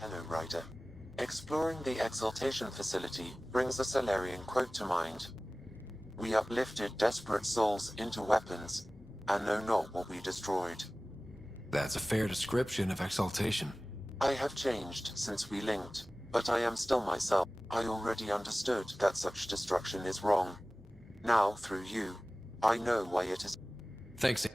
Hello, Ryder. Exploring the exaltation facility brings a Solarian quote to mind. We uplifted desperate souls into weapons, and know not what we destroyed. That's a fair description of exaltation. I have changed since we linked, but I am still myself. I already understood that such destruction is wrong. Now, through you, I know why it is. Thanks.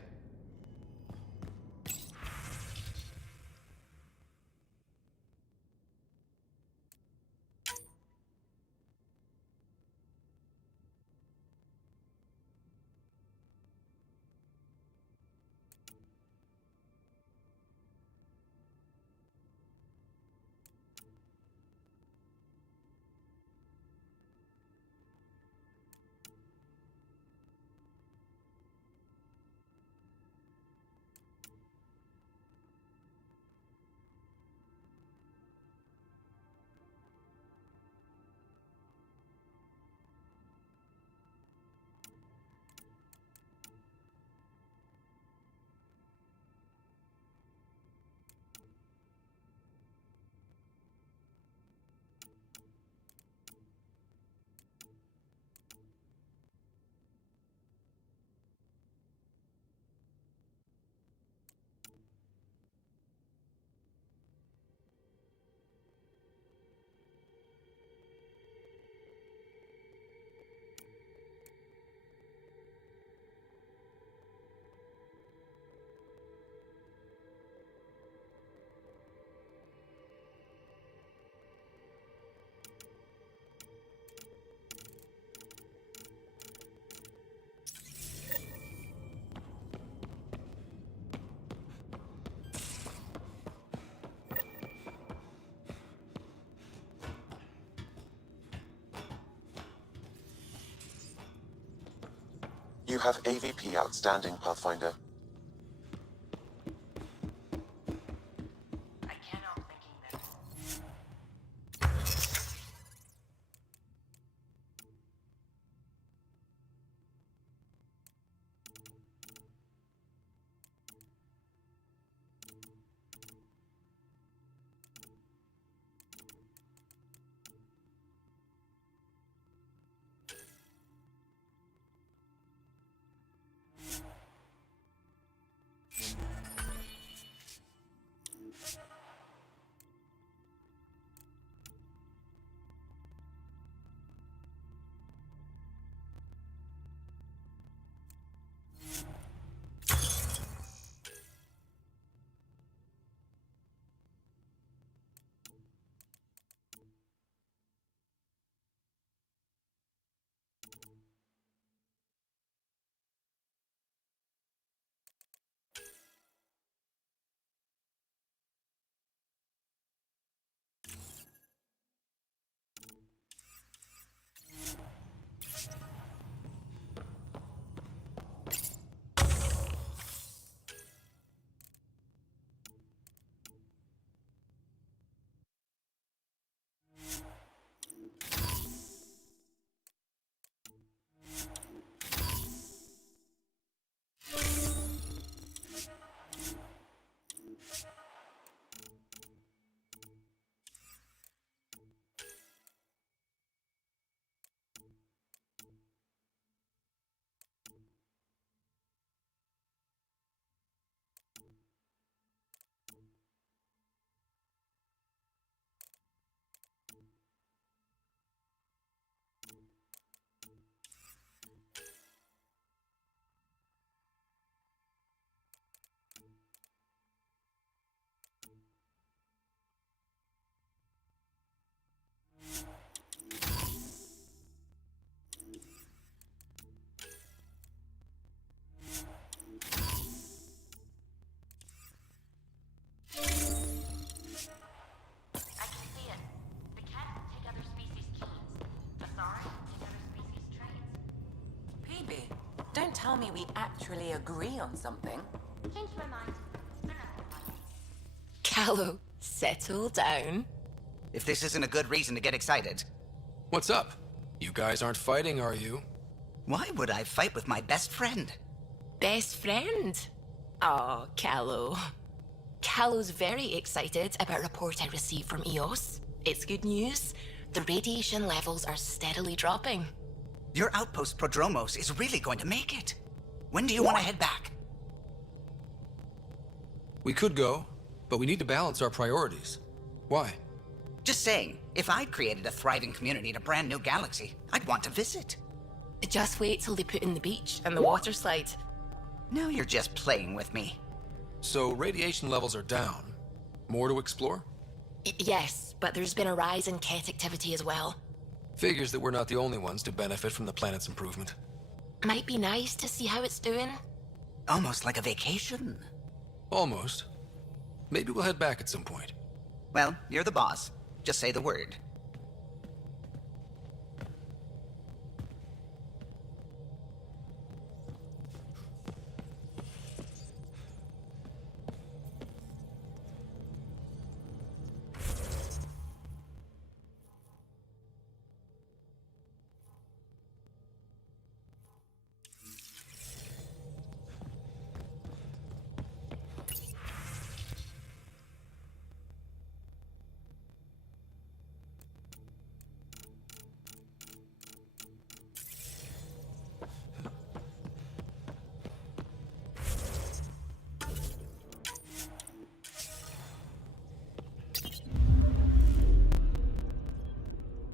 You have AVP outstanding, Pathfinder. I cannot thinking that. Don't tell me we actually agree on something. Changed my mind. Callow, settle down. If this isn't a good reason to get excited. What's up? You guys aren't fighting, are you? Why would I fight with my best friend? Best friend? Aw, Callow. Callow's very excited about a report I received from EOS. It's good news. The radiation levels are steadily dropping. Your outpost Prodromos is really going to make it. When do you want to head back? We could go, but we need to balance our priorities. Why? Just saying, if I'd created a thriving community in a brand new galaxy, I'd want to visit. Just wait till they put in the beach and the water slide. Now you're just playing with me. So radiation levels are down. More to explore? Yes, but there's been a rise in Ket activity as well. Figures that we're not the only ones to benefit from the planet's improvement. Might be nice to see how it's doing. Almost like a vacation. Almost. Maybe we'll head back at some point. Well, you're the boss. Just say the word.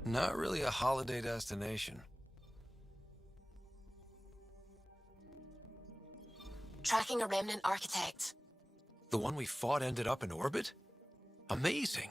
Not really a holiday destination. Tracking a remnant architect. The one we fought ended up in orbit? Amazing.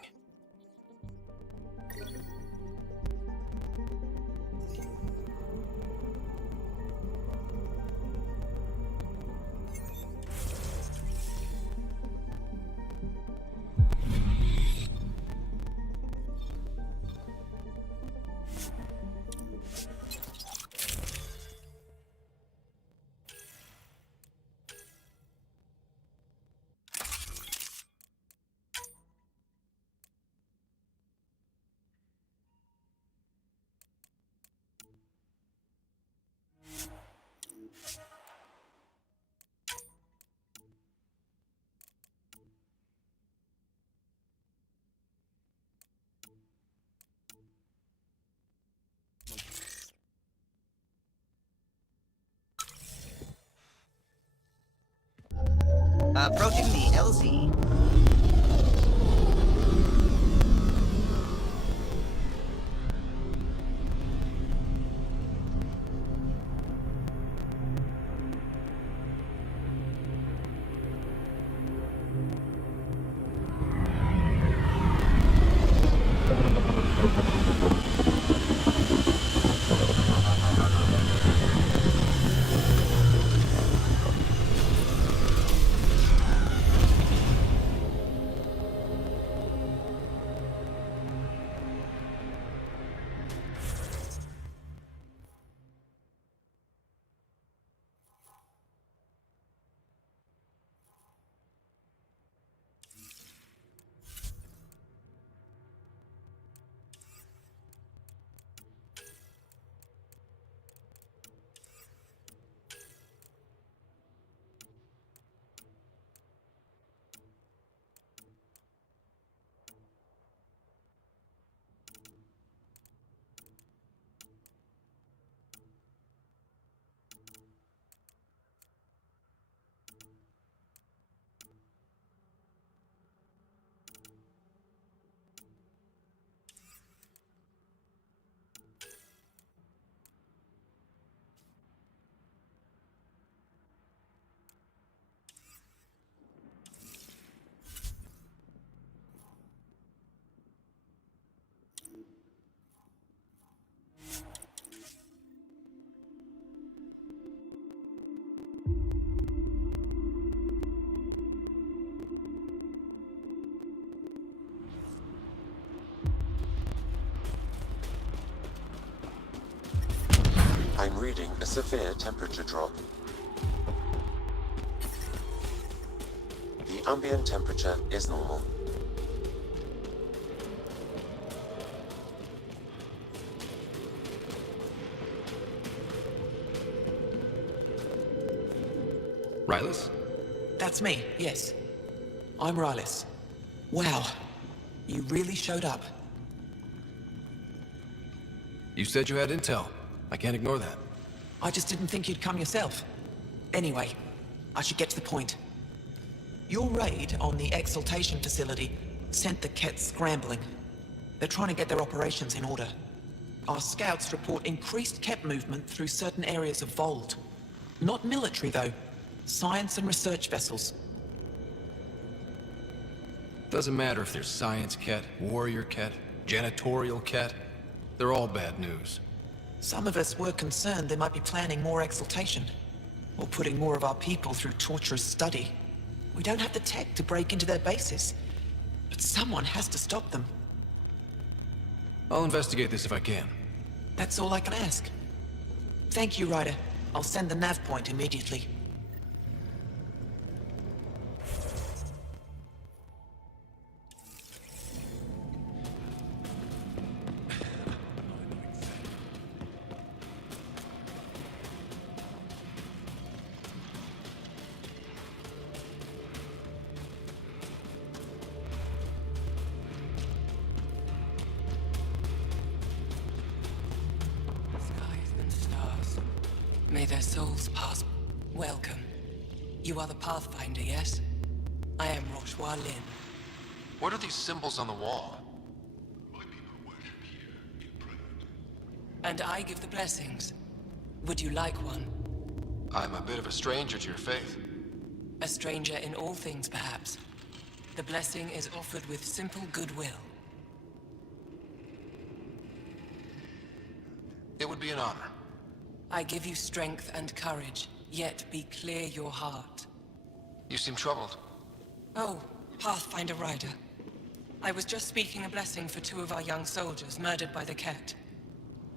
Approaching the LZ. I'm reading a severe temperature drop. The ambient temperature is normal. Rylus? That's me, yes. I'm Rylis. Wow, you really showed up. You said you had intel. I can't ignore that. I just didn't think you'd come yourself. Anyway, I should get to the point. Your raid on the exaltation facility sent the Kett scrambling. They're trying to get their operations in order. Our scouts report increased Kett movement through certain areas of Vold. Not military, though. Science and research vessels. Doesn't matter if there's science Kett, warrior Kett, janitorial Kett. They're all bad news. Some of us were concerned they might be planning more exaltation, or putting more of our people through torturous study. We don't have the tech to break into their bases, but someone has to stop them. I'll investigate this if I can. That's all I can ask. Thank you, Ryder. I'll send the nav point immediately. May their souls pass. Welcome. You are the Pathfinder, yes? I am Roshua Lin. What are these symbols on the wall? And I give the blessings. Would you like one? I'm a bit of a stranger to your faith. A stranger in all things, perhaps. The blessing is offered with simple goodwill. It would be an honor. I give you strength and courage, yet be clear your heart. You seem troubled. Oh, Pathfinder Ryder. I was just speaking a blessing for 2 of our young soldiers murdered by the Kett.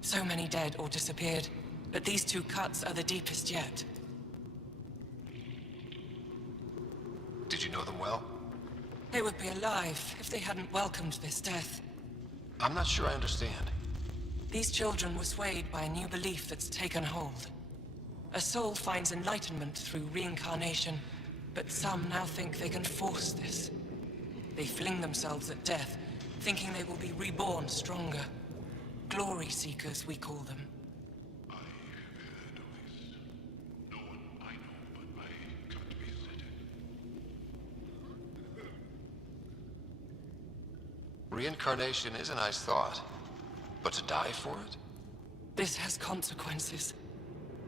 So many dead or disappeared, but these 2 cuts are the deepest yet. Did you know them well? They would be alive if they hadn't welcomed this death. I'm not sure I understand. These children were swayed by a new belief that's taken hold. A soul finds enlightenment through reincarnation, but some now think they can force this. They fling themselves at death, thinking they will be reborn stronger. Glory seekers, we call them. I have heard of this. No one I know but I can't visit it. Reincarnation is a nice thought. But to die for it? This has consequences.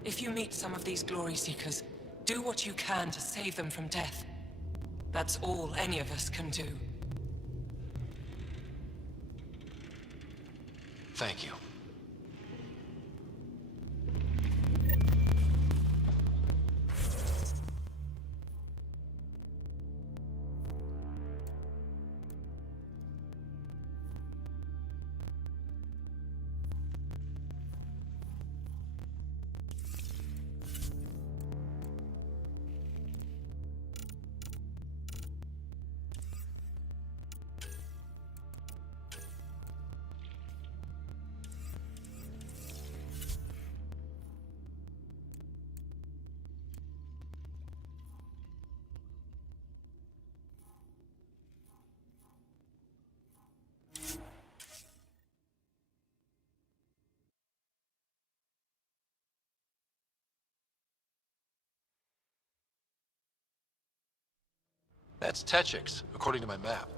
If you meet some of these glory seekers, do what you can to save them from death. That's all any of us can do. Thank you. That's Techix, according to my map.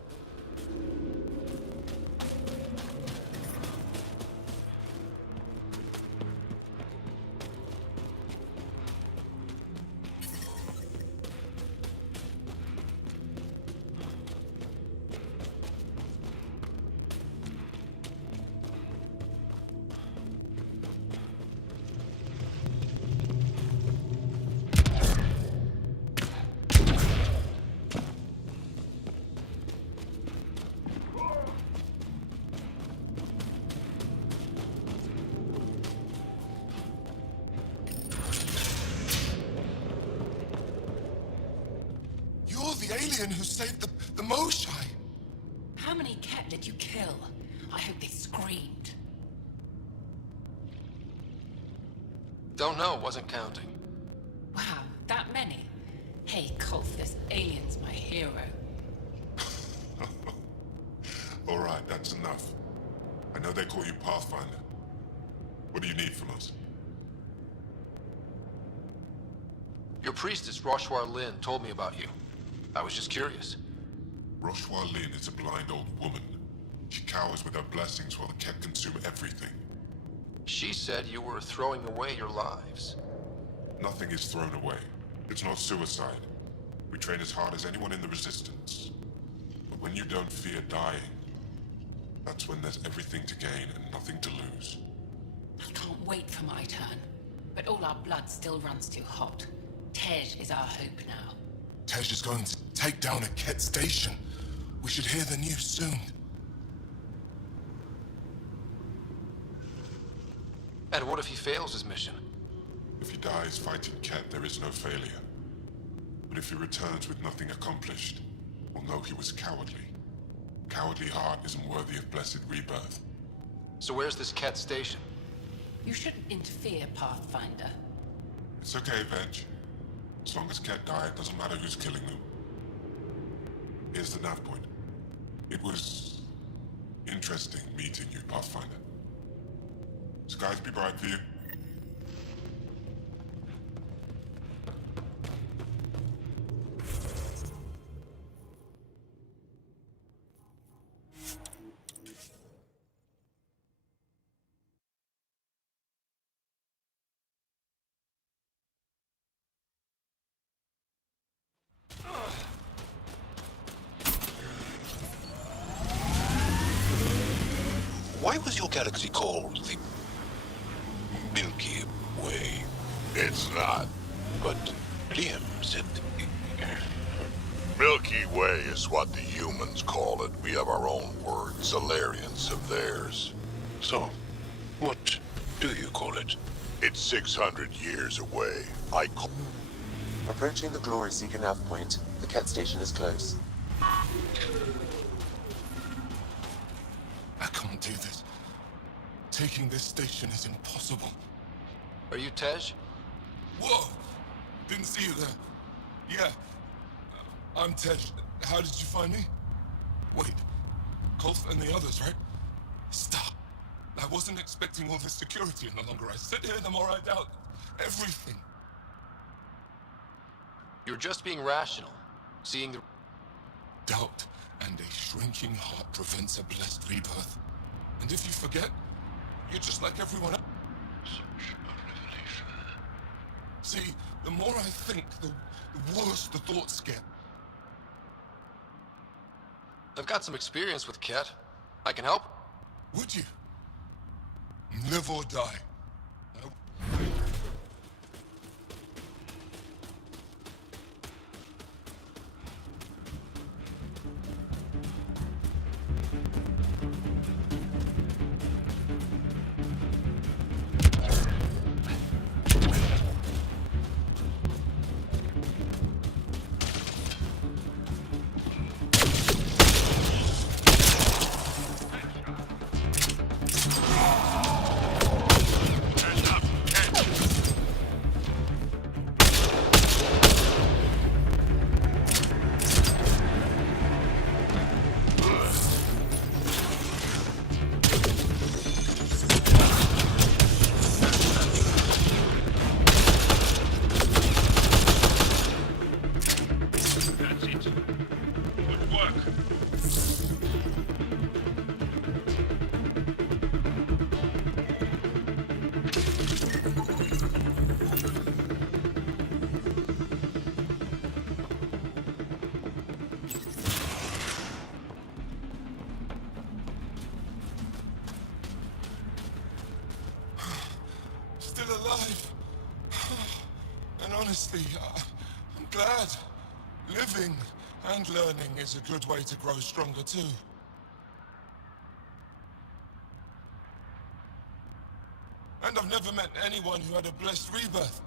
The alien who saved the Moshai. How many Kett did you kill? I hope they screamed. Don't know, wasn't counting. Wow, that many? Hey, Kolf, this alien's my hero. Alright, that's enough. I know they call you Pathfinder. What do you need from us? Your priestess, Roshwar Lin, told me about you. I was just curious. Roshwar Lin is a blind old woman. She cowers with her blessings while the Ket consume everything. She said you were throwing away your lives. Nothing is thrown away. It's not suicide. We train as hard as anyone in the Resistance. But when you don't fear dying, that's when there's everything to gain and nothing to lose. I can't wait for my turn. But all our blood still runs too hot. Tej is our hope now. Tej is going to take down a Ket station. We should hear the news soon. And what if he fails his mission? If he dies fighting Ket, there is no failure. But if he returns with nothing accomplished, we'll know he was cowardly. Cowardly heart isn't worthy of blessed rebirth. So where's this Ket station? You shouldn't interfere, Pathfinder. It's okay, Veg. As long as Ket die, it doesn't matter who's killing them. Here's the nav point. It was interesting meeting you, Pathfinder. Skies be bright for you. Why was your galaxy called the Milky Way? It's not. But Liam said... Milky Way is what the humans call it. We have our own word. Solarians have theirs. So, what do you call it? It's 600 years away. I call... Approaching the Glory Seeker nav point, the Ket station is close. I can't do this. Taking this station is impossible. Are you Tej? Whoa! Didn't see you there. Yeah. I'm Tej. How did you find me? Wait. Kolf and the others, right? Stop. I wasn't expecting all this security any longer. I sit here the more I doubt everything. You're just being rational. Seeing the... Doubt and a shrinking heart prevents a blessed rebirth. And if you forget, you're just like everyone else. Such a revelation. See, the more I think, the worse the thoughts get. I've got some experience with Ket. I can help. Would you? Live or die. Still alive. And honestly, I'm glad. Living and learning is a good way to grow stronger too. And I've never met anyone who had a blessed rebirth.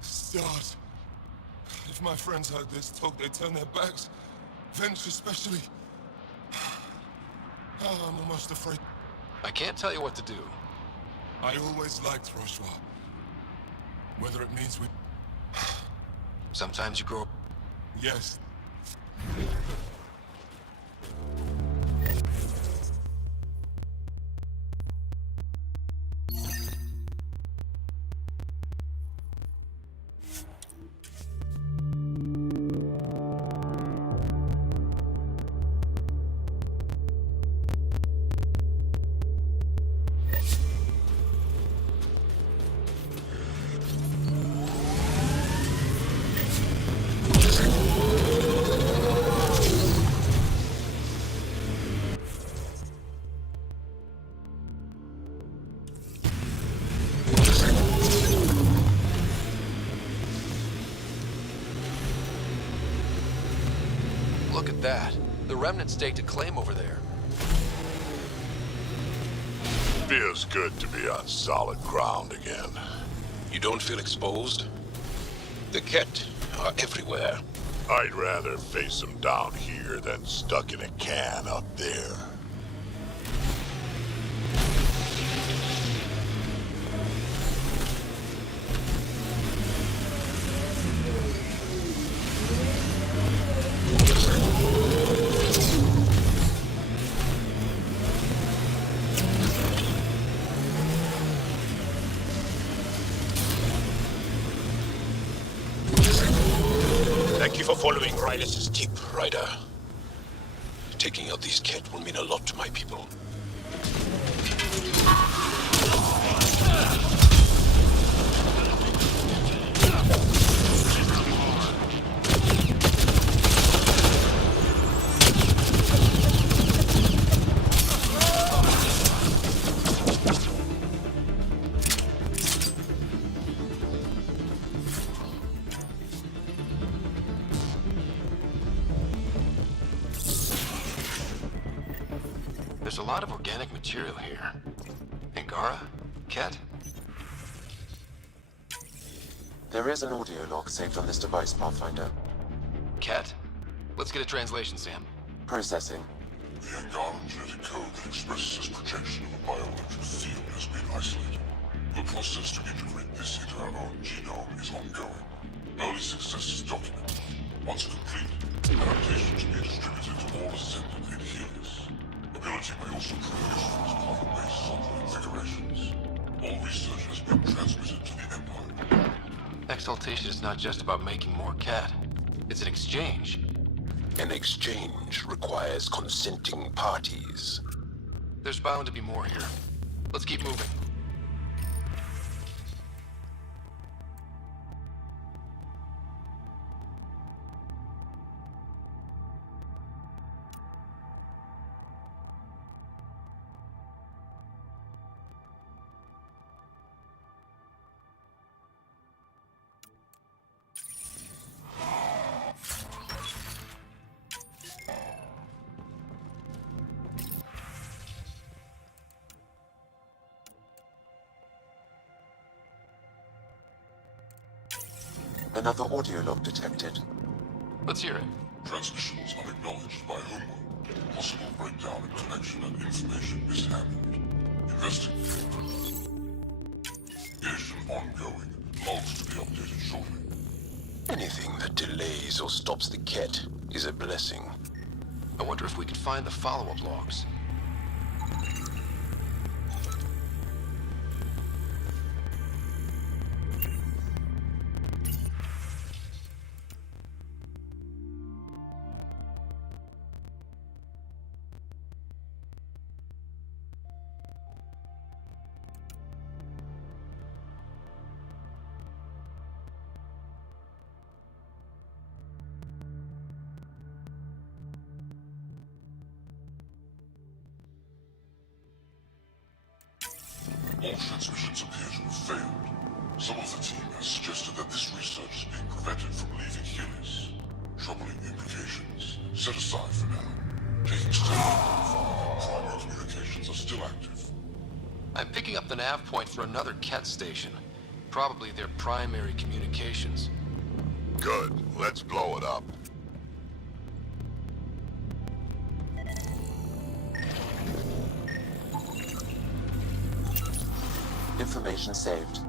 Stars. If my friends heard this talk, they'd turn their backs. Venture especially. Oh, I'm almost afraid. I can't tell you what to do. I always liked Roshwar. Whether it means we... Sometimes you grow... Yes. that. The remnants staked a claim over there. Feels good to be on solid ground again. You don't feel exposed? The Ket are everywhere. I'd rather face them down here than stuck in a can up there. Thank you for following Rylis' tip, Ryder. Taking out these Ket will mean a lot to my people. There's a lot of organic material here. Angara? Ket? There is an audio log saved on this device, Pathfinder. Ket? Let's get a translation, Sam. Processing. The Angaran genetic code that expresses this projection of a biological field has been isolated. The process to integrate this into our own genome is ongoing. Early success is documented. Once complete, adaptations will be distributed to all ascendant and healers. Ability may also prove useful as part of base software configurations. All research has been transmitted to the Empire. Exaltation is not just about making more Ket. It's an exchange. An exchange requires consenting parties. There's bound to be more here. Let's keep moving. Another audio log detected. Let's hear it. Transmissions unacknowledged by Homeworld. Possible breakdown in connection and information mishandled. Investigation ongoing. Logs to be updated shortly. Anything that delays or stops the Ket is a blessing. I wonder if we can find the follow-up logs. All transmissions appear to have failed. Some of the team has suggested that this research is being prevented from leaving Helios. Troubling implications. Set aside for now. Taking steps to verify primary communications are still active. I'm picking up the nav point for another Ket station. Probably their primary communications. Good. Let's blow it up. Information saved.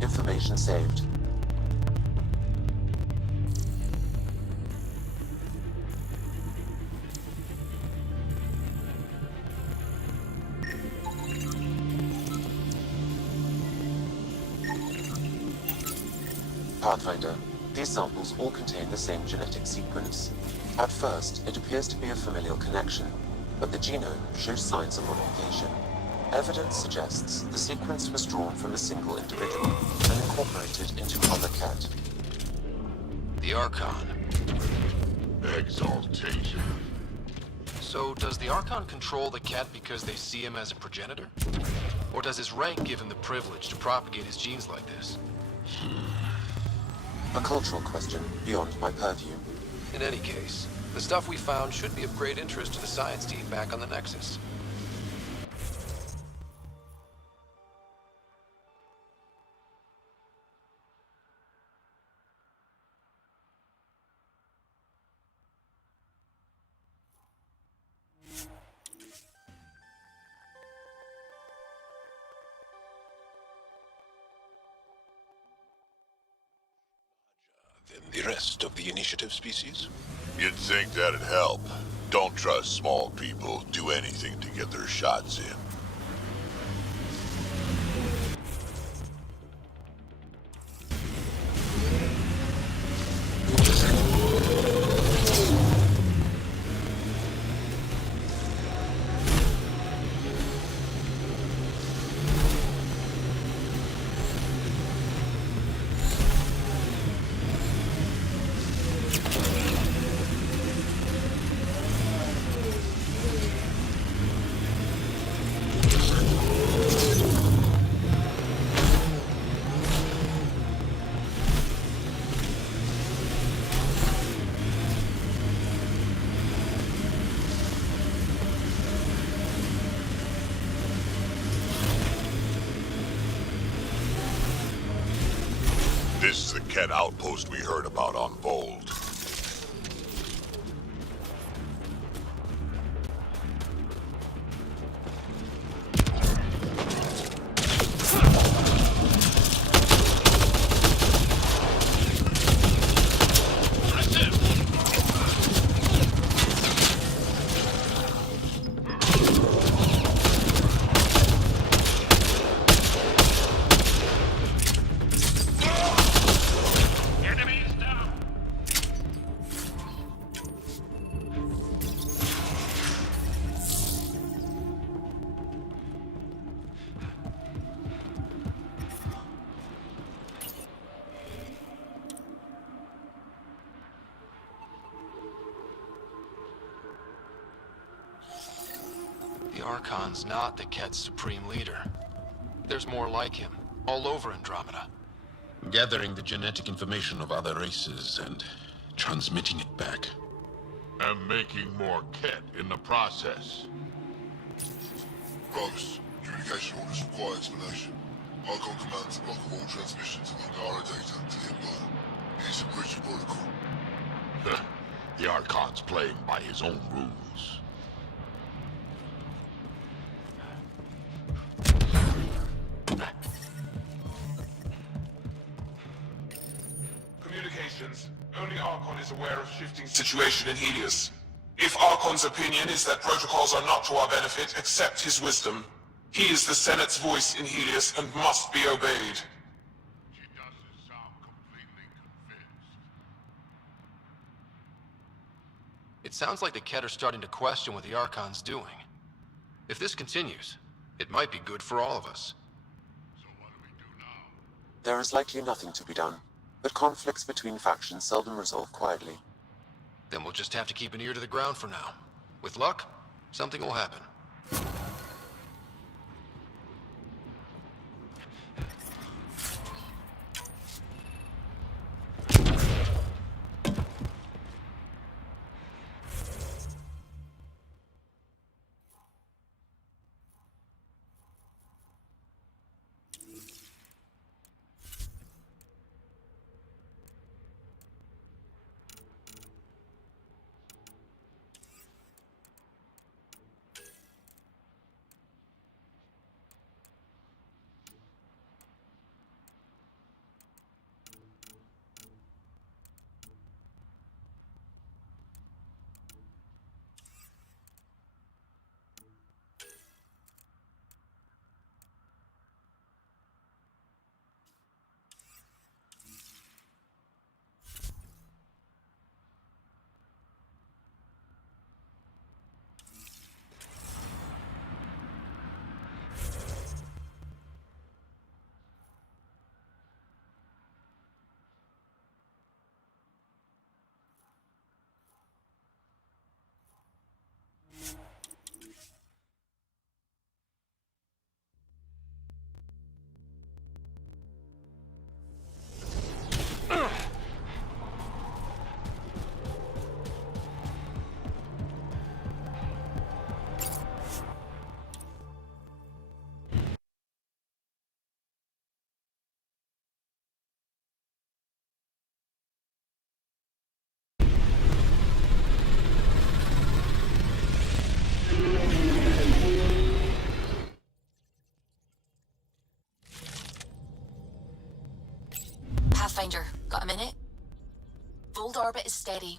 Information saved. Pathfinder, these samples all contain the same genetic sequence. At first, it appears to be a familial connection, but the genome shows signs of modification. Evidence suggests the sequence was drawn from a single individual and incorporated into other Ket. The Archon. Exaltation. So, does the Archon control the cat because they see him as a progenitor? Or does his rank give him the privilege to propagate his genes like this? A cultural question beyond my purview. In any case, the stuff we found should be of great interest to the science team back on the Nexus. Than the rest of the initiative species? You'd think that'd help. Don't trust small people. Do anything to get their shots in. This is the Ket outpost we heard about on Bold. The Archon's not the Ket's supreme leader. There's more like him, all over Andromeda. Gathering the genetic information of other races and transmitting it back. And making more Ket in the process. Rose, communication orders require explanation. Archon commands a block of all transmissions of Angara data to the Empire. He's a breach of protocol. The Archon's playing by his own rules. Communications. Only Archon is aware of shifting situation in Helios. If Archon's opinion is that protocols are not to our benefit, accept his wisdom. He is the Senate's voice in Helios and must be obeyed. She doesn't sound completely convinced. It sounds like the Ket are starting to question what the Archon's doing. If this continues, it might be good for all of us. So what do we do now? There is likely nothing to be done, but conflicts between factions seldom resolve quietly. Then we'll just have to keep an ear to the ground for now. With luck, something will happen. Got a minute? Hold orbit is steady.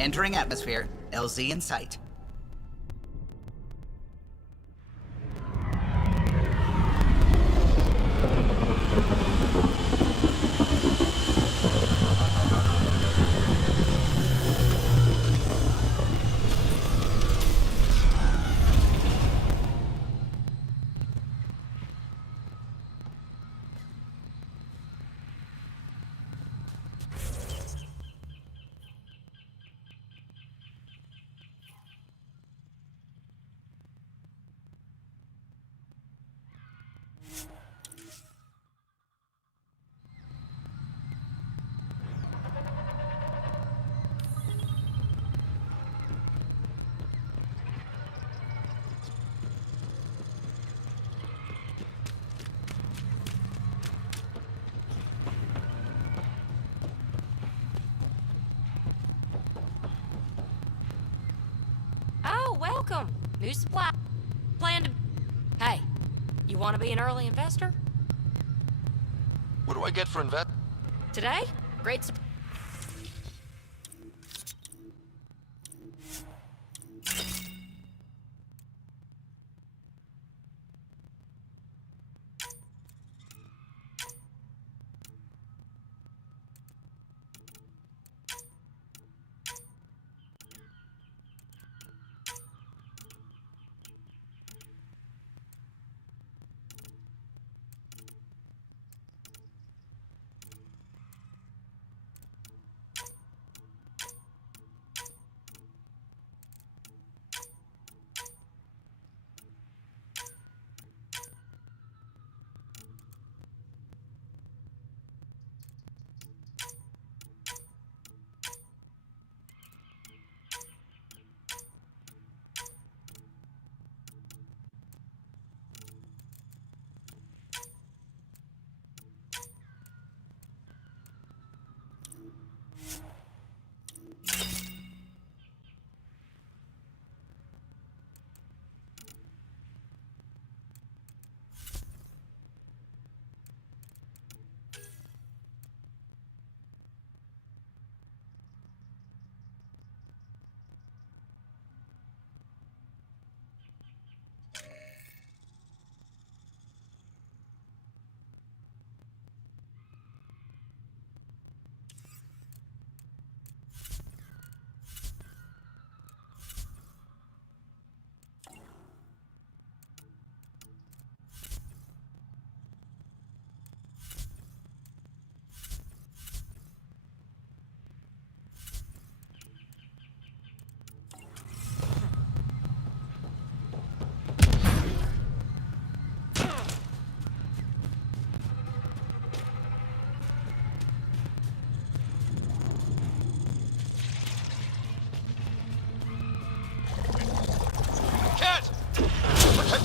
Entering atmosphere. LZ in sight. Oh, welcome. New supply. Plan to... Hey, you want to be an early investor? What do I get for invest? Today? Great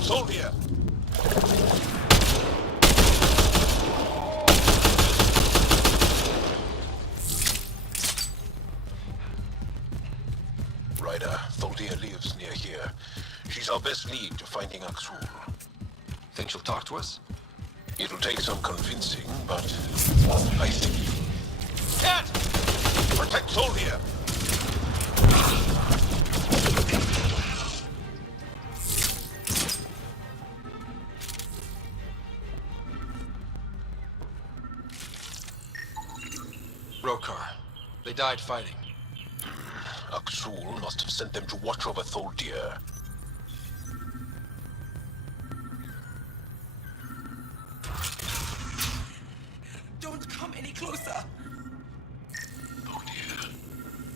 soldier! Ryder, Tholdia lives near here. She's our best lead to finding Aksul. Think she'll talk to us? It'll take some convincing, but I think... Cat! Protect Tholdia! Rokar. They died fighting. Aksul must have sent them to watch over Tholdia. Don't come any closer. Tholdia,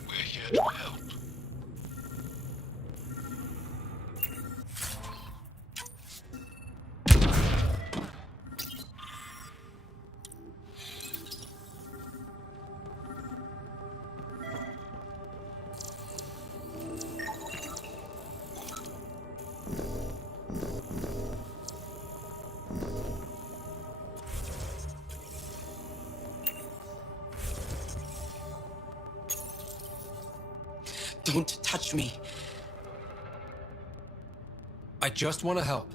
we're here to help. Don't touch me. I just want to help.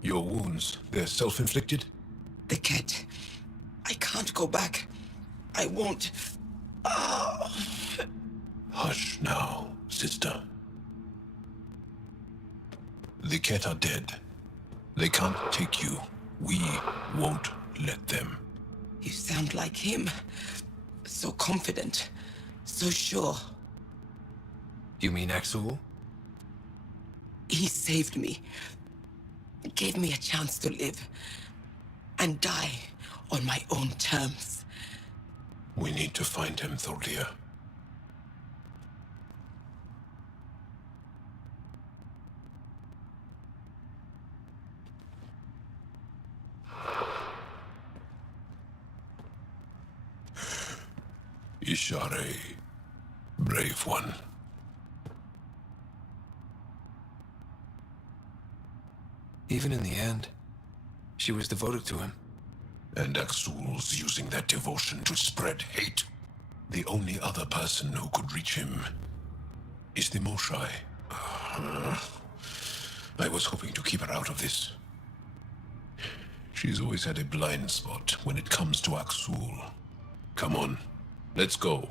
Your wounds, they're self-inflicted? The cat. I can't go back. I won't. Hush now, sister. The Ket are dead. They can't take you. We won't let them. You sound like him. So confident. So sure. You mean Aksul? He saved me. Gave me a chance to live. And die on my own terms. We need to find him, Tholdia. Ishare, brave one. Even in the end, she was devoted to him. And Aksul's using that devotion to spread hate. The only other person who could reach him is the Moshai. I was hoping to keep her out of this. She's always had a blind spot when it comes to Aksul. Come on, let's go.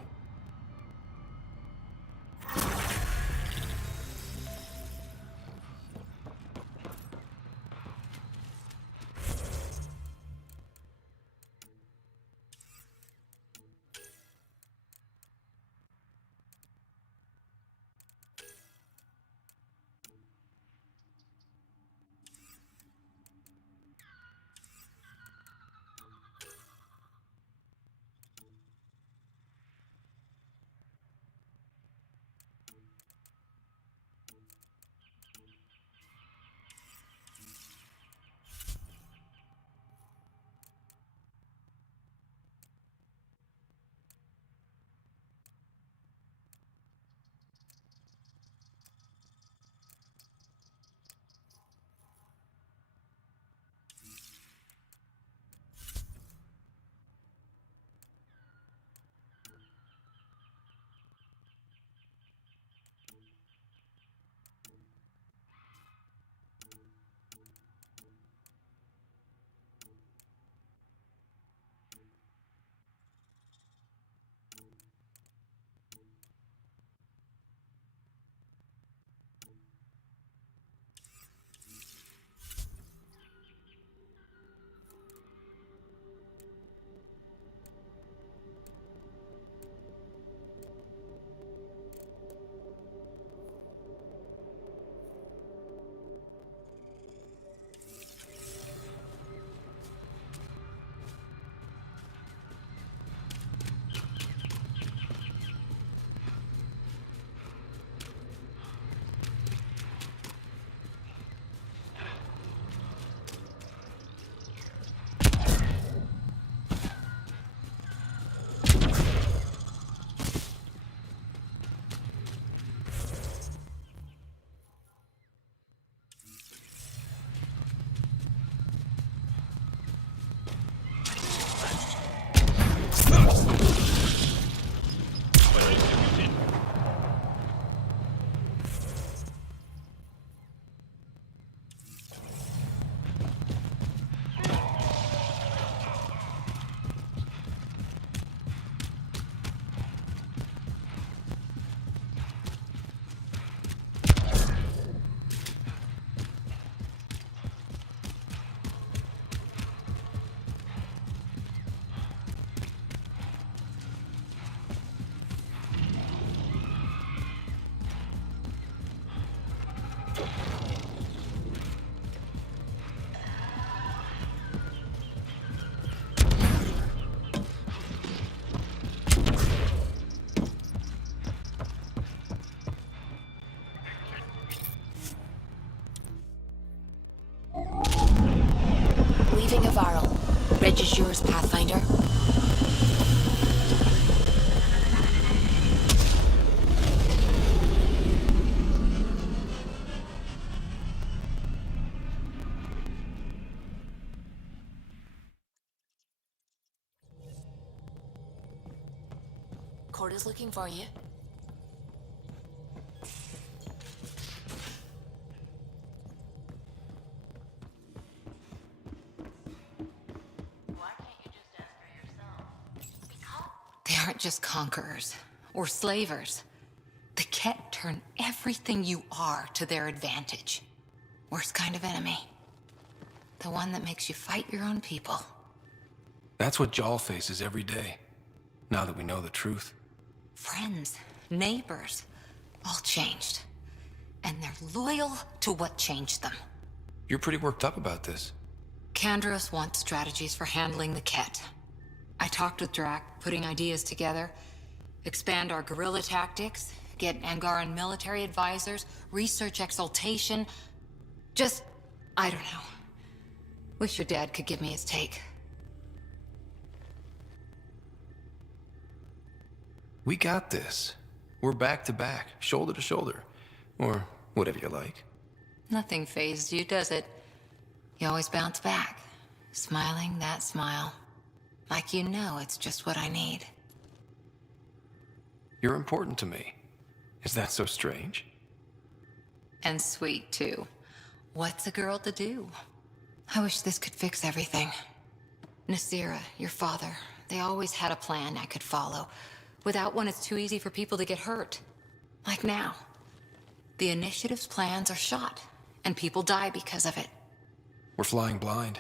Pathfinder. Corda's looking for you. They aren't just conquerors or slavers. The Ket turn everything you are to their advantage. Worst kind of enemy. The one that makes you fight your own people. That's what Jal faces every day, now that we know the truth. Friends, neighbors, all changed. And they're loyal to what changed them. You're pretty worked up about this. Kandros wants strategies for handling the Ket. I talked with Drac, putting ideas together. Expand our guerrilla tactics, get Angaran military advisors, research exaltation. Just, I don't know. Wish your dad could give me his take. We got this. We're back to back, shoulder to shoulder. Or whatever you like. Nothing fazed you, does it? You always bounce back, smiling that smile. Like you know it's just what I need. You're important to me. Is that so strange? And sweet, too. What's a girl to do? I wish this could fix everything. Nasira, your father, they always had a plan I could follow. Without one, it's too easy for people to get hurt. Like now. The Initiative's plans are shot, and people die because of it. We're flying blind.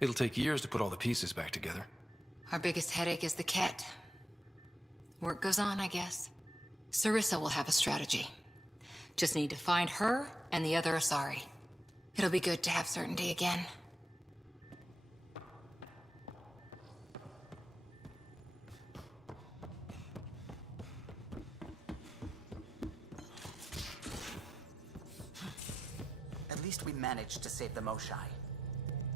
It'll take years to put all the pieces back together. Our biggest headache is the Ket. Work goes on, I guess. Sarissa will have a strategy. Just need to find her and the other Asari. It'll be good to have certainty again. At least we managed to save the Moshai.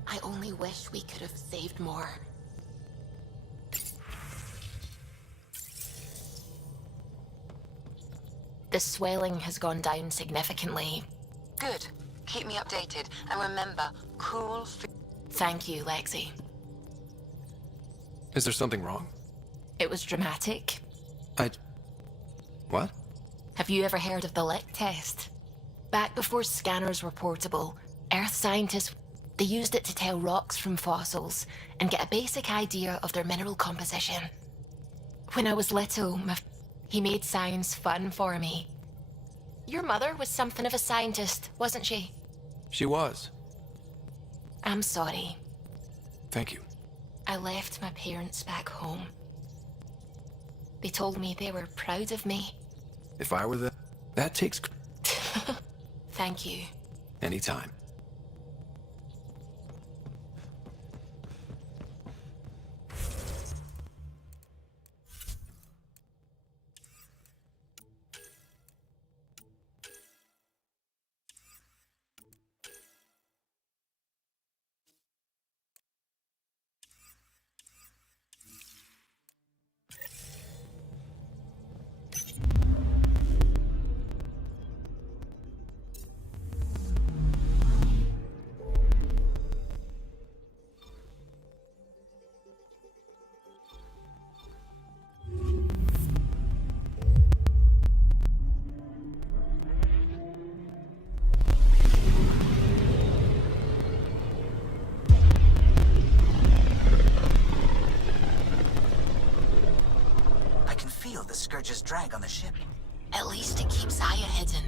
I only wish we could have saved more. The swelling has gone down significantly. Good. Keep me updated. And remember, cool. Thank you, Lexi. Is there something wrong? It was dramatic. What? Have you ever heard of the lick test? Back before scanners were portable, Earth scientists, they used it to tell rocks from fossils and get a basic idea of their mineral composition. When I was little, he made science fun for me. Your mother was something of a scientist, wasn't she? She was. I'm sorry. Thank you. I left my parents back home. They told me they were proud of me. If I were that takes... Thank you. Anytime. The Scourge's drag on the ship. At least it keeps Aya hidden.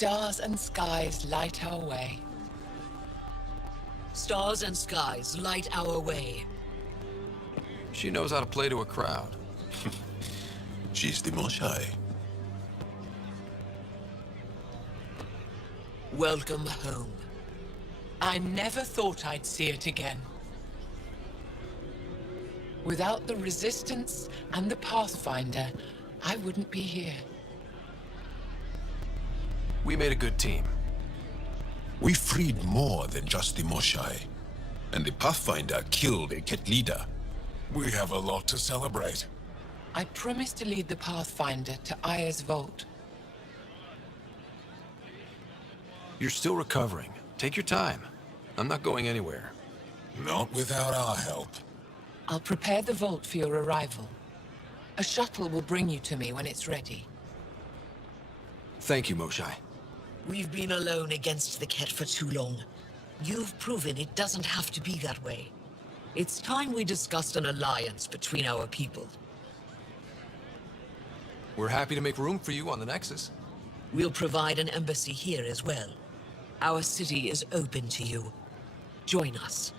Stars and skies light our way. Stars and skies light our way. She knows how to play to a crowd. She's the Moshai. Welcome home. I never thought I'd see it again. Without the Resistance and the Pathfinder, I wouldn't be here. We made a good team. We freed more than just the Moshai. And the Pathfinder killed a Ket leader. We have a lot to celebrate. I promised to lead the Pathfinder to Aya's vault. You're still recovering. Take your time. I'm not going anywhere. Not without our help. I'll prepare the vault for your arrival. A shuttle will bring you to me when it's ready. Thank you, Moshai. We've been alone against the Ket for too long. You've proven it doesn't have to be that way. It's time we discussed an alliance between our people. We're happy to make room for you on the Nexus. We'll provide an embassy here as well. Our city is open to you. Join us.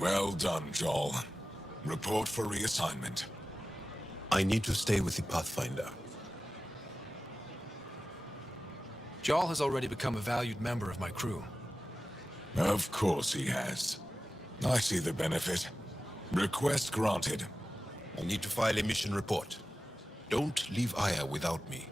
Well done, Joel. Report for reassignment. I need to stay with the Pathfinder. Jarl has already become a valued member of my crew. Of course he has. I see the benefit. Request granted. I need to file a mission report. Don't leave Aya without me.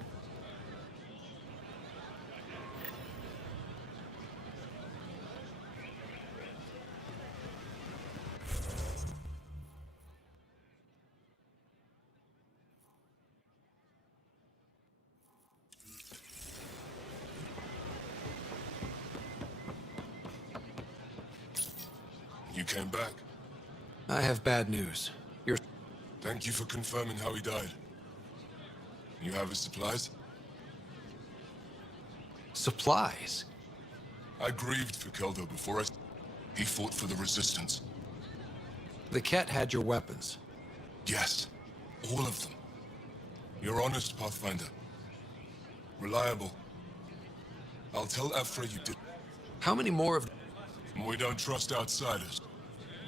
You came back. I have bad news. Thank you for confirming how he died. You have his supplies? Supplies? I grieved for Keldo before he fought for the Resistance. The Ket had your weapons. Yes, all of them. You're honest, Pathfinder. Reliable. I'll tell Ephra you did. How many more of... We don't trust outsiders.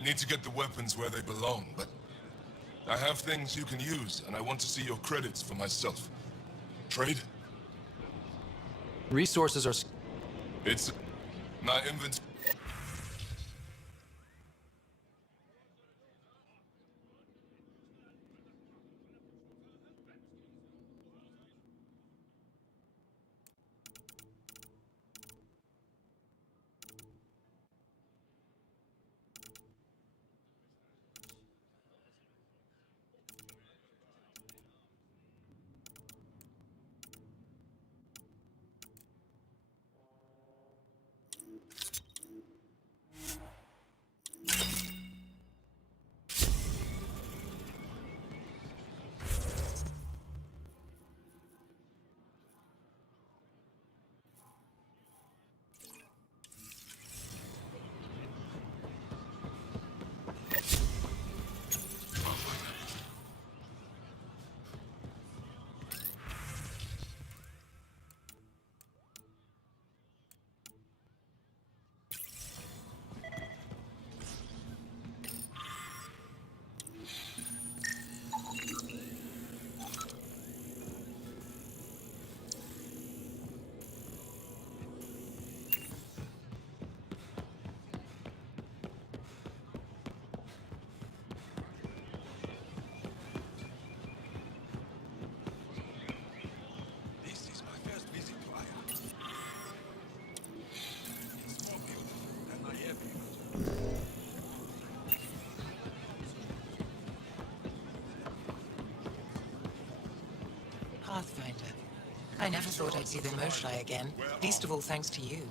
Need to get the weapons where they belong, but... I have things you can use, and I want to see your credits for myself. Trade? Resources are... It's... my inventory... Pathfinder. I never thought I'd see the Moshai again, least of all thanks to you.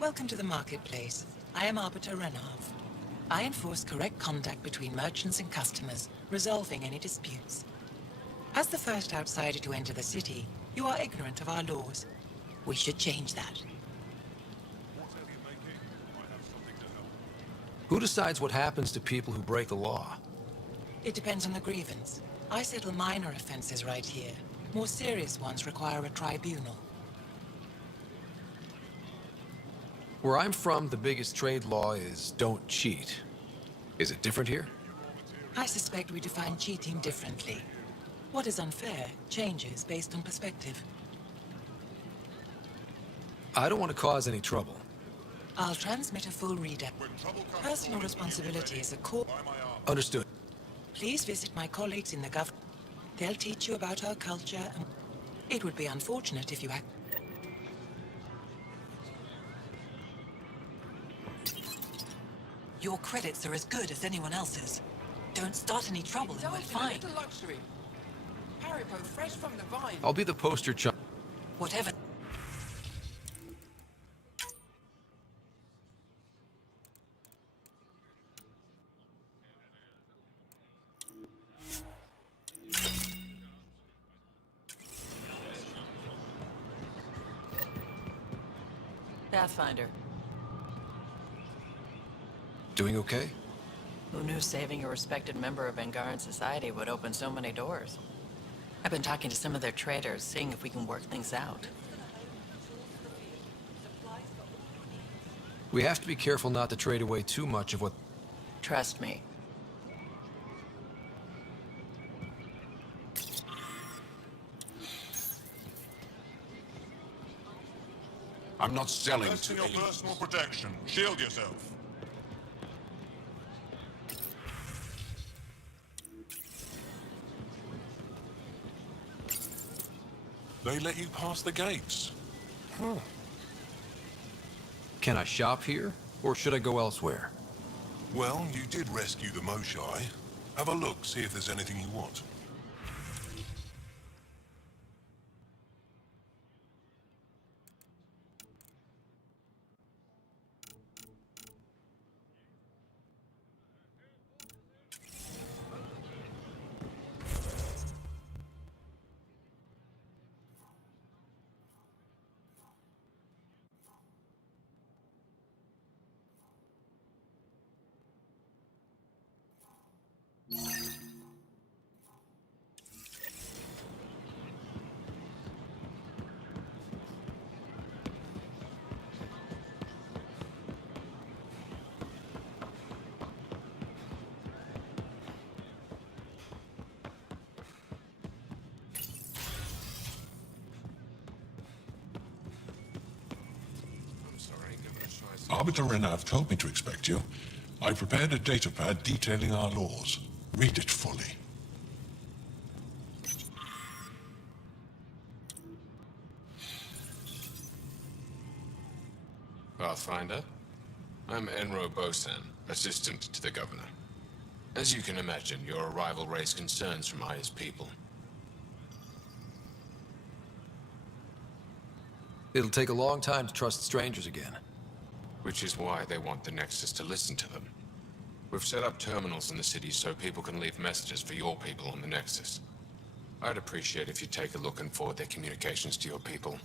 Welcome to the marketplace. I am Arbiter Renarv. I enforce correct contact between merchants and customers, resolving any disputes. As the first outsider to enter the city, you are ignorant of our laws. We should change that. Who decides what happens to people who break the law? It depends on the grievance. I settle minor offenses right here. More serious ones require a tribunal. Where I'm from, the biggest trade law is don't cheat. Is it different here? I suspect we define cheating differently. What is unfair changes based on perspective. I don't want to cause any trouble. I'll transmit a full readout. Personal responsibility is a core. Understood. Please visit my colleagues in the government. They'll teach you about our culture, and it would be unfortunate if you act. Your credits are as good as anyone else's. Don't start any trouble and we're fine. Luxury. Haribo fresh from the vine. I'll be the poster child. Whatever. Pathfinder. Doing okay? Who knew saving a respected member of Angaran society would open so many doors? I've been talking to some of their traders, seeing if we can work things out. We have to be careful not to trade away too much of what... Trust me. I'm not selling Invest to in your any... personal protection. Shield yourself. They let you pass the gates. Huh. Can I shop here? Or should I go elsewhere? Well, you did rescue the Moshai. Have a look, see if there's anything you want. Arbiter Renav told me to expect you. I prepared a datapad detailing our laws. Read it fully. Pathfinder, I'm Enro Bosan, assistant to the governor. As you can imagine, your arrival raised concerns from Aya's people. It'll take a long time to trust strangers again. Which is why they want the Nexus to listen to them. We've set up terminals in the city so people can leave messages for your people on the Nexus. I'd appreciate if you take a look and forward their communications to your people.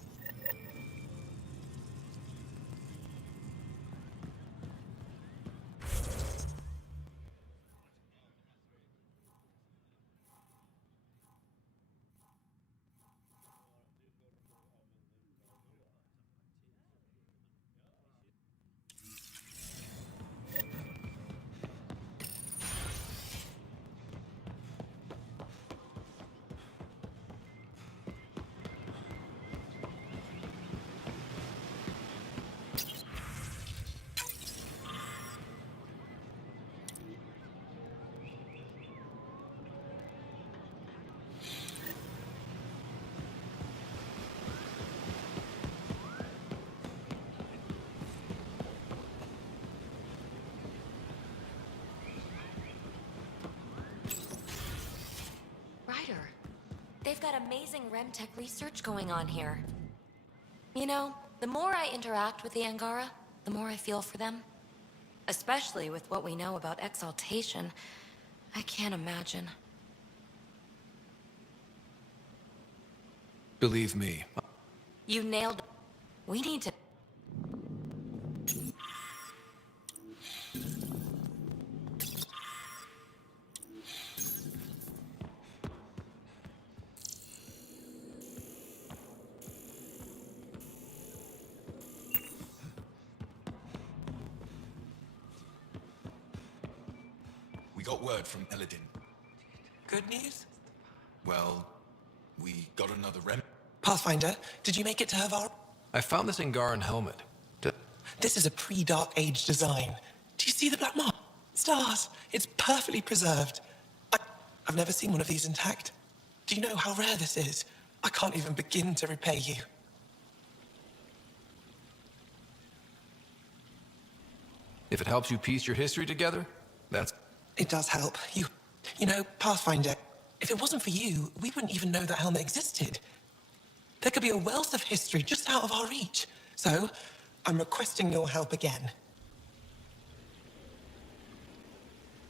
They've got amazing REM-tech research going on here. You know, the more I interact with the Angara, the more I feel for them. Especially with what we know about exaltation. I can't imagine. Believe me. You nailed it. We need to... We got word from Eladin. Good news? Well, we got another rem... Pathfinder, did you make it to Havar? I found this Angaran helmet. This is a pre-Dark Age design. Do you see the black mark? Stars. It's perfectly preserved. I've never seen one of these intact. Do you know how rare this is? I can't even begin to repay you. If it helps you piece your history together, that's... It does help. You know, Pathfinder, if it wasn't for you, we wouldn't even know that helmet existed. There could be a wealth of history just out of our reach. So, I'm requesting your help again.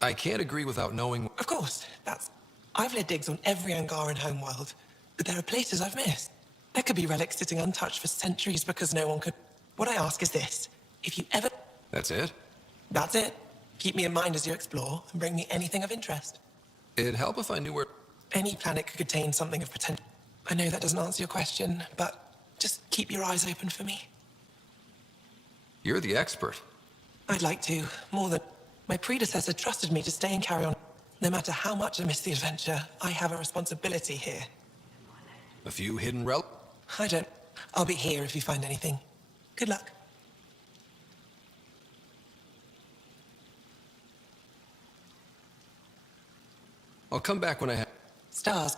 I can't agree without knowing... Of course, I've led digs on every Angaran homeworld, but there are places I've missed. There could be relics sitting untouched for centuries because no one could... What I ask is this. If you ever... That's it? That's it. Keep me in mind as you explore, and bring me anything of interest. It'd help if I knew where... Any planet could contain something of potential. I know that doesn't answer your question, but just keep your eyes open for me. You're the expert. I'd like to, more than... My predecessor trusted me to stay and carry on. No matter how much I miss the adventure, I have a responsibility here. A few hidden relics? I don't... I'll be here if you find anything. Good luck. I'll come back when I have... Stars.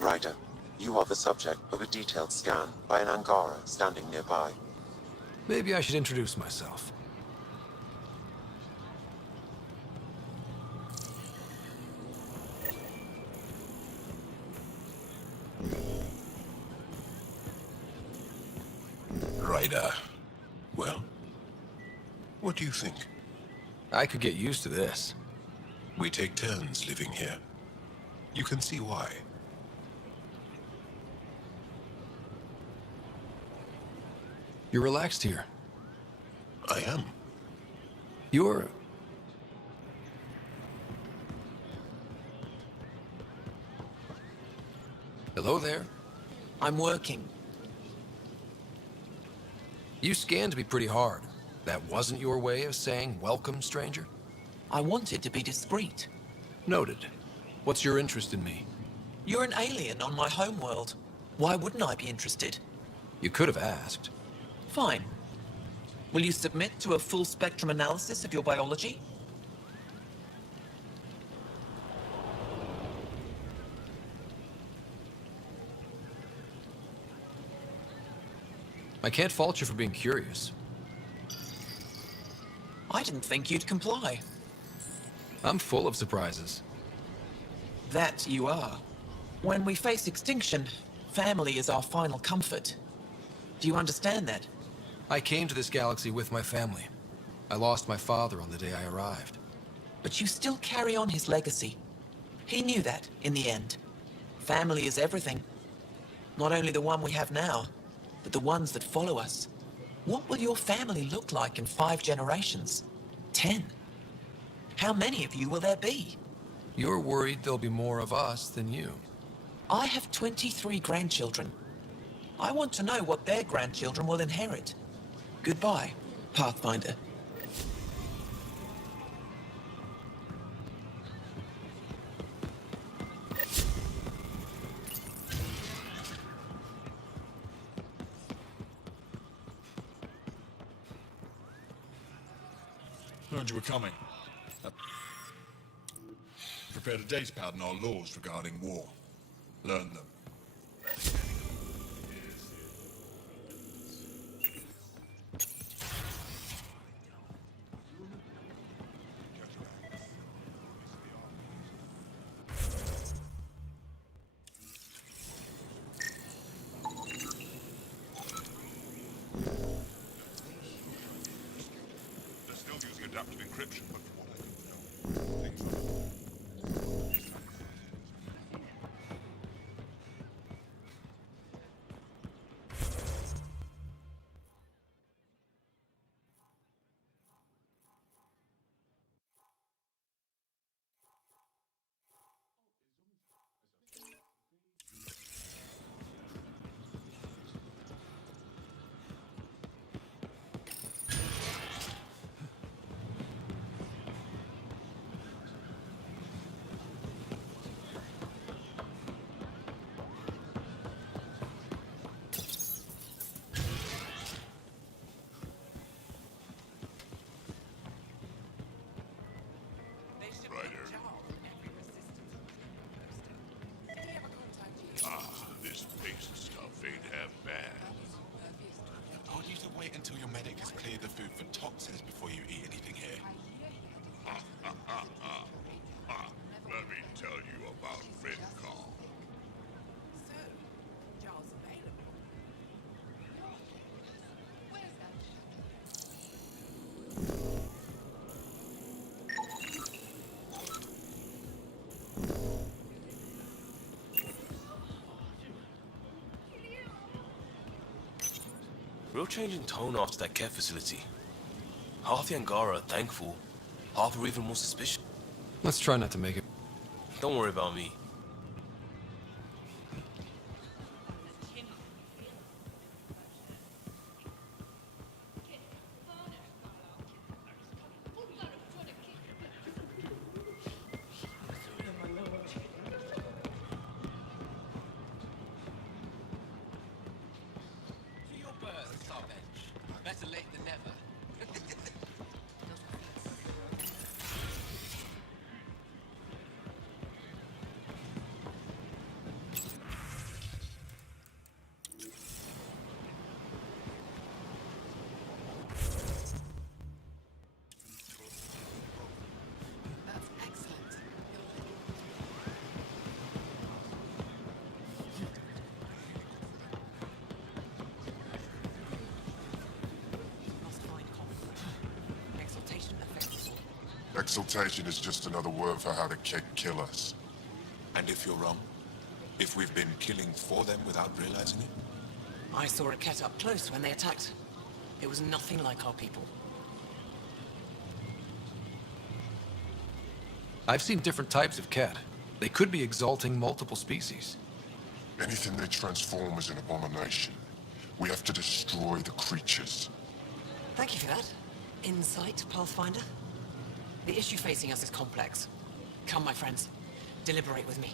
Ryder, you are the subject of a detailed scan by an Angara standing nearby. Maybe I should introduce myself. Ryder. Well, what do you think? I could get used to this. We take turns living here. You can see why. You're relaxed here. I am. You're... Hello there. I'm working. You scanned me pretty hard. That wasn't your way of saying welcome, stranger? I wanted to be discreet. Noted. What's your interest in me? You're an alien on my homeworld. Why wouldn't I be interested? You could have asked. Fine. Will you submit to a full spectrum analysis of your biology? I can't fault you for being curious. I didn't think you'd comply. I'm full of surprises. That you are. When we face extinction, family is our final comfort. Do you understand that? I came to this galaxy with my family. I lost my father on the day I arrived. But you still carry on his legacy. He knew that, in the end. Family is everything. Not only the one we have now, but the ones that follow us. What will your family look like in 5 generations? 10? How many of you will there be? You're worried there'll be more of us than you. I have 23 grandchildren. I want to know what their grandchildren will inherit. Goodbye, Pathfinder. Heard you were coming. Prepared a data pad on our laws regarding war. Learn them. encryption, but from what I can tell, things like... This paste stuff ain't half bad. I want you to wait until your medic has cleared the food for toxins before you eat anything here. Let me tell you about Redcall. Real change in tone after that care facility. Half the Angara are thankful, half are even more suspicious. Let's try not to make it. Don't worry about me. Better late than never. Exaltation is just another word for how the Keg kill us. And if you're wrong? If we've been killing for them without realizing it? I saw a Ket up close when they attacked. It was nothing like our people. I've seen different types of cat. They could be exalting multiple species. Anything they transform is an abomination. We have to destroy the creatures. Thank you for that. Insight, Pathfinder. The issue facing us is complex. Come, my friends. Deliberate with me.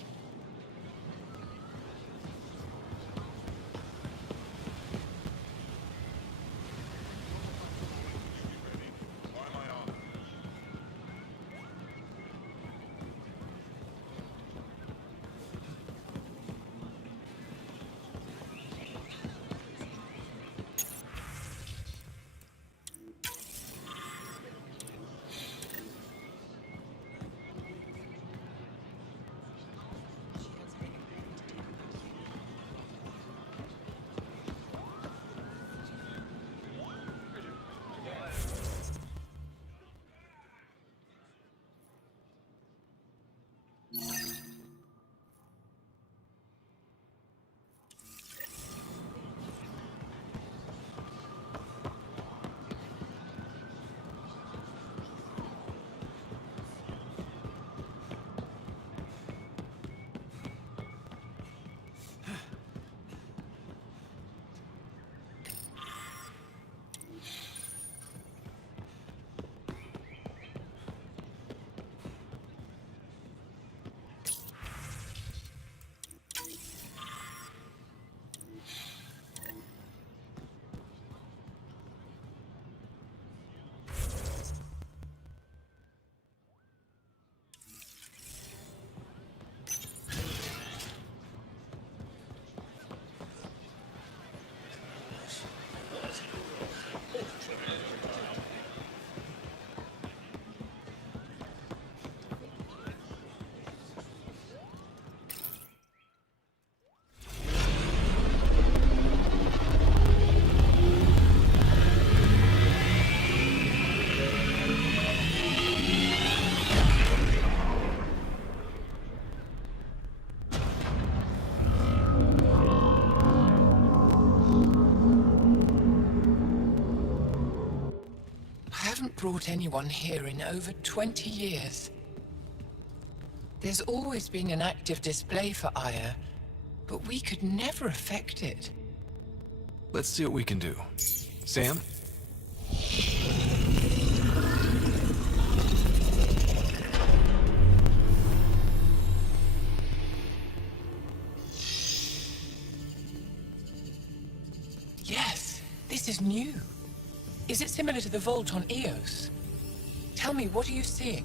brought anyone here in over 20 years. There's always been an active display for Aya, but we could never affect it. Let's see what we can do. Sam? Yes, this is new. Is it similar to the vault on Eos? Tell me, what are you seeing?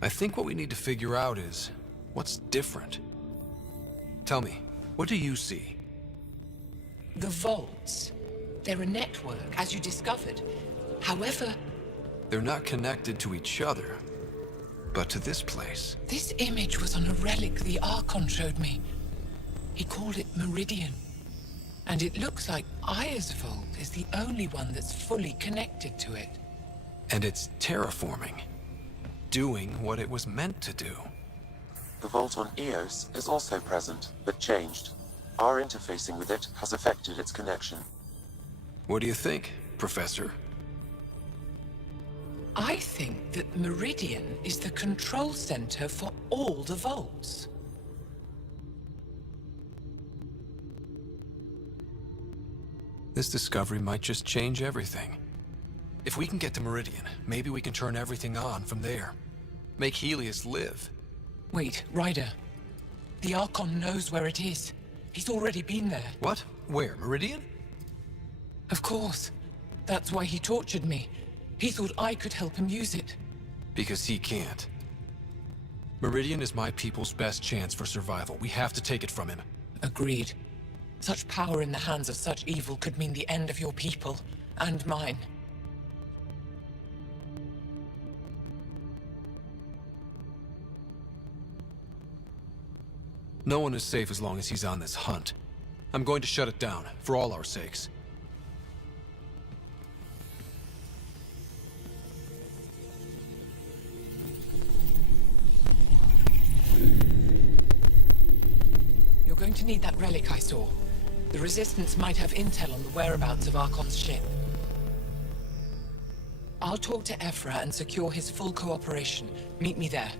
I think what we need to figure out is what's different. Tell me, what do you see? The vaults. They're a network, as you discovered. However, They're not connected to each other, but to this place. this image was on a relic the Archon showed me. He called it Meridian. And it looks like Aya's vault is the only one that's fully connected to it. And it's terraforming. Doing what it was meant to do. The vault on Eos is also present, but changed. Our interfacing with it has affected its connection. What do you think, Professor? I think that Meridian is the control center for all the vaults. This discovery might just change everything. If we can get to Meridian, maybe we can turn everything on from there. Make Helios live. Wait, Ryder. The Archon knows where it is. He's already been there. What? Where? Meridian? Of course. That's why he tortured me. He thought I could help him use it. Because he can't. Meridian is my people's best chance for survival. We have to take it from him. Agreed. Such power in the hands of such evil could mean the end of your people, and mine. No one is safe as long as he's on this hunt. I'm going to shut it down, for all our sakes. You're going to need that relic I saw. The Resistance might have intel on the whereabouts of Archon's ship. I'll talk to Ephra and secure his full cooperation. Meet me there.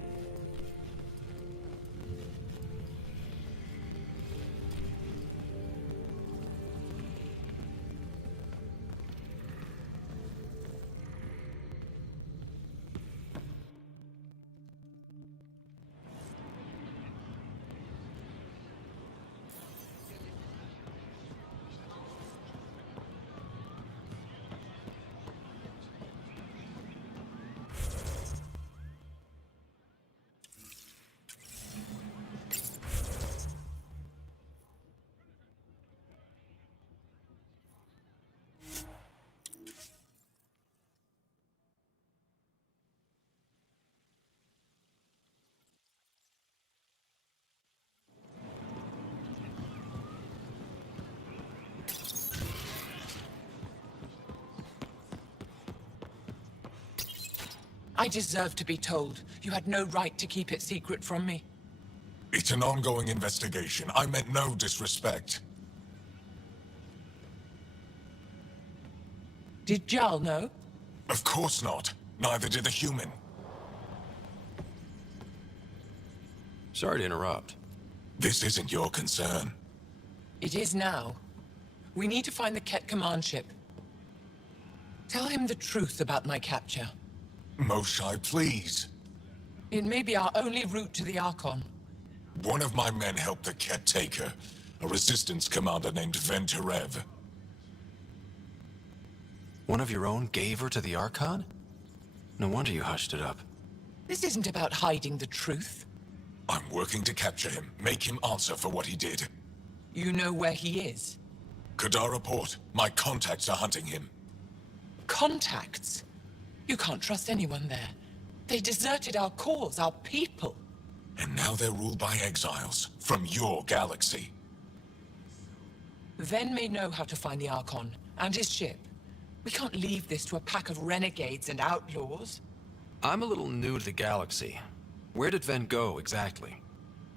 I deserve to be told. You had no right to keep it secret from me. It's an ongoing investigation. I meant no disrespect. Did Jarl know? Of course not. Neither did the human. Sorry to interrupt. This isn't your concern. It is now. We need to find the Ket command ship. Tell him the truth about my capture. Moshai, please. It may be our only route to the Archon. One of my men helped the Ket take her. A resistance commander named Venturev. One of your own gave her to the Archon? No wonder you hushed it up. This isn't about hiding the truth. I'm working to capture him, make him answer for what he did. You know where he is? Kadara Port. My contacts are hunting him. Contacts? You can't trust anyone there. They deserted our cause, our people. And now they're ruled by exiles from your galaxy. Ven may know how to find the Archon and his ship. We can't leave this to a pack of renegades and outlaws. I'm a little new to the galaxy. Where did Ven go, exactly?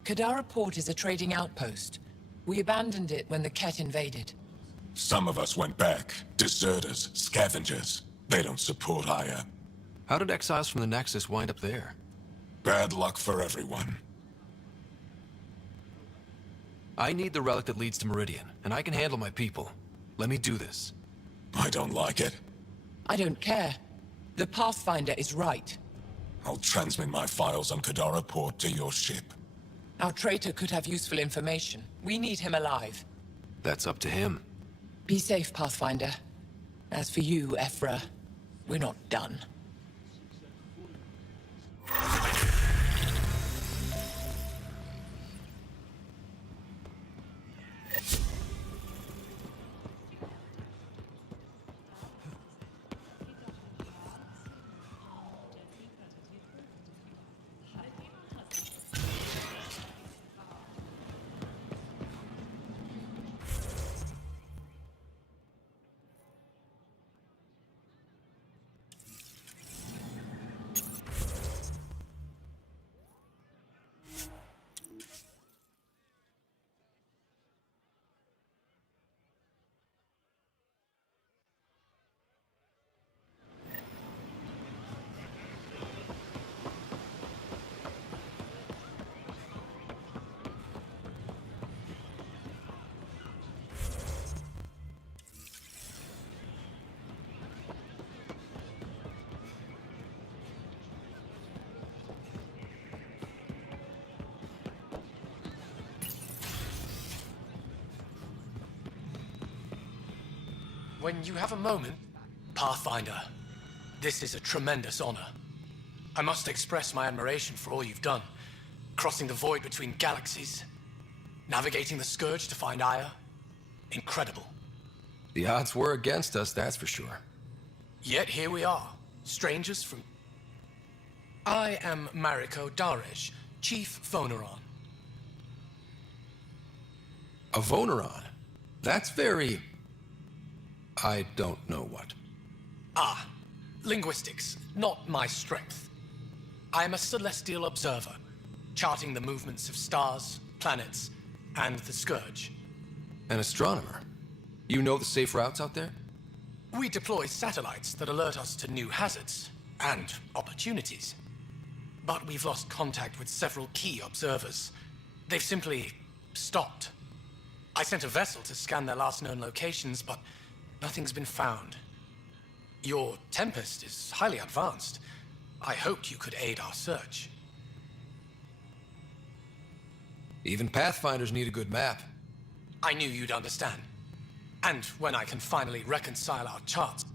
Kadara Port is a trading outpost. We abandoned it when the Ket invaded. Some of us went back. Deserters, scavengers. They don't support Aya. How did exiles from the Nexus wind up there? Bad luck for everyone. I need the relic that leads to Meridian, and I can handle my people. Let me do this. I don't like it. I don't care. The Pathfinder is right. I'll transmit my files on Kadara port to your ship. Our traitor could have useful information. We need him alive. That's up to him. Be safe, Pathfinder. As for you, Ephra, we're not done. When you have a moment, Pathfinder, this is a tremendous honor. I must express my admiration for all you've done. Crossing the void between galaxies, navigating the Scourge to find Aya. Incredible. The odds were against us, that's for sure. Yet here we are, strangers from... I am Mariko Darej, Chief Voneron. A Voneron? That's very... I don't know what. Ah, linguistics, not my strength. I am a celestial observer, charting the movements of stars, planets, and the Scourge. An astronomer? You know the safe routes out there? We deploy satellites that alert us to new hazards and opportunities. But we've lost contact with several key observers. They've simply stopped. I sent a vessel to scan their last known locations, but nothing's been found. Your Tempest is highly advanced. I hoped you could aid our search. Even Pathfinders need a good map. I knew you'd understand. And when I can finally reconcile our charts.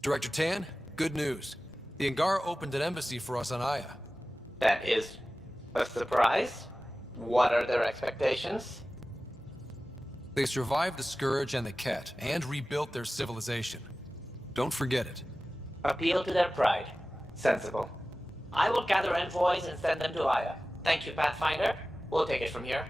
Director Tan, good news. The Angara opened an embassy for us on Aya. That is a surprise? What are their expectations? They survived the Scourge and the Ket, and rebuilt their civilization. Don't forget it. Appeal to their pride. Sensible. I will gather envoys and send them to Aya. Thank you, Pathfinder. We'll take it from here.